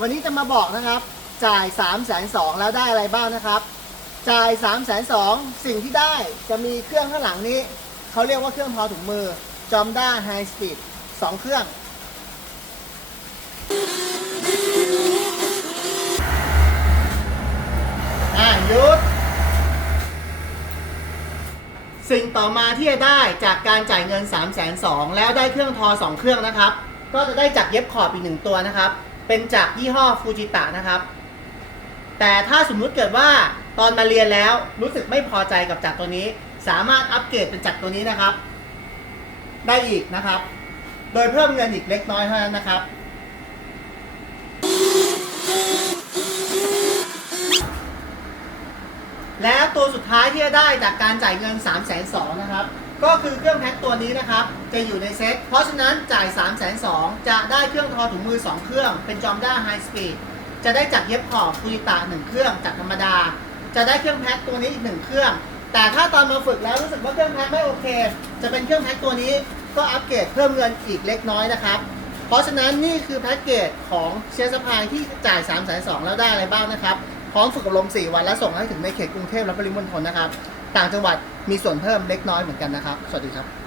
วันนี้จะมาบอกนะครับ จ่าย3ามแสนสองแล้วได้อะไรบ้างนะครับ จ่าย3ามแสนสองสิ่งที่ได้จะมีเครื่องข้างหลังนี้ เขาเรียกว่าเครื่องทอถุงมือจอมด้าไฮสปีดสองเครื่อง อ่าหยุด สิ่งต่อมาที่จะได้จากการจ่ายเงิน 3 2 0 0 0แล้วได้เครื่องทอ 2 เครื่องนะครับ ก็จะได้จากเย็บขอบอีกหนึ่งตัวนะครับ เป็นจากยี่ห้อฟูจิตะนะครับ แต่ถ้าสมมุติเกิดว่าตอนมาเรียนแล้วรู้สึกไม่พอใจกับจักรตัวนี้ สามารถอัปเกรดเป็นจักรตัวนี้นะครับ ได้อีกนะครับ โดยเพิ่มเงินอีกเล็กน้อยเท่านั้นนะครับ และตัวสุดท้ายที่จะได้จากการจ่ายเงิน 3 2 0 0 0นะครับ ก็คือเครื่องแพ็คตัวนี้นะครับ จะอยู่ในเซ็ต เพราะฉะนั้นจ่าย 3 2 0 0 0จะได้เครื่องทอถุงมือ 2 เครื่อง เป็นจอมด้าไฮสปีด จะได้จากเย็บขอบฟูจิตะ1เครื่องจากธรรมดา จะได้เครื่องแพ็คตัวนี้อีก1เครื่อง แต่ถ้าตอนมาฝึกแล้วรู้สึกว่าเครื่องแพ็คไม่โอเค จะเป็นเครื่องแพ็คตัวนี้ ก็อัปเกรดเพิ่มเงินอีกเล็กน้อยนะครับ เพราะฉะนั้นนี่คือแพ็กเกจของเชียร์สพายที่จ่าย 3 2 0 0 0แล้วได้อะไรบ้างนะครับ ร้อมฝึกอบรม 4 วันและส่งให้ถึงในเขตกรุงเทพและปริมณฑลนะครับ ต่างจังหวัดมีส่วนเพิ่มเล็กน้อยเหมือนกันนะครับ สวัสดีครับ